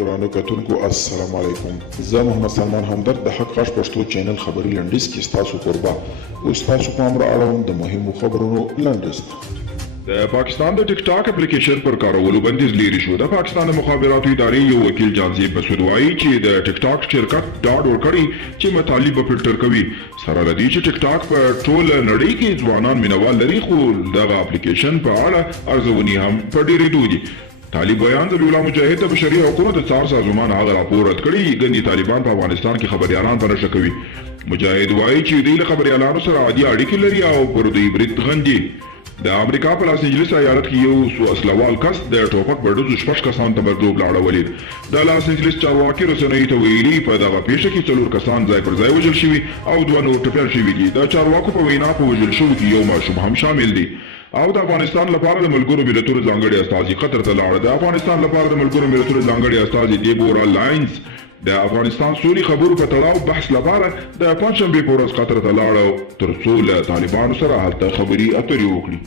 ګرانو کتونکو السلام علیکم. زه محمد سلمان همدرد د حق غږ پښتو چینل خبري لنډیز کې ستاسو قربا او ستاسو پام را اړوم د مهمو خبرونو لنډیز. د پاکستان د ټیک ټاک اپلیکیشن پر کارولو بندیز لري شو. د پاکستان د مخابراتو ادارې یو وکیل جانزیب مسعود وایي چې د ټیک ټاک شرکت ډاډ ورکړي چې مطالب فلټر کوي. سره لدی چې ټیک ټاک په ټول نړۍ کې ځوانان مینوال لري، خو دغه اپلیکیشن په اړه ارزونې هم په ډېرېدو دي. طالب بیان ذبیح الله مجاهد د بشري حقوقو د څار سازمان هغه راپور رد کړی ګنې طالبان په افغانستان کې خبريالان په نشه کوي. مجاهد وایي چې دوی له خبريالانو سره عادي اړیکې لري او پر دوی برید غندي. د امریکا په لاس انجلس ایالت کې یو سو اسلوال کس د ټوپک په ډزو شپږ کسان ته مردوب لاړولې. د لاس انجلس چارواکي رسنیو ته ویلي په دغه پیښه کې 4 کسان ځای پر ځای وژل شوي او 2 نور ټپیان شوي دي. د چارواکو په وینا په وژل شوو کې یو ماشوم هم شامل دی. او د افغانستان لپاره د ملګرو ملتونو ځانګړي استازي قطر ته لاړ. د افغانستان لپاره د ملګرو ملتونو ځانګړي استازي دیبورا لاینز د افغانستان سولې خبرو په تړاو بحث لپاره د پنځشنبې په ورځ قطر ته لاړ ترڅو له طالبانو سره هلته خبري اترې وکړي.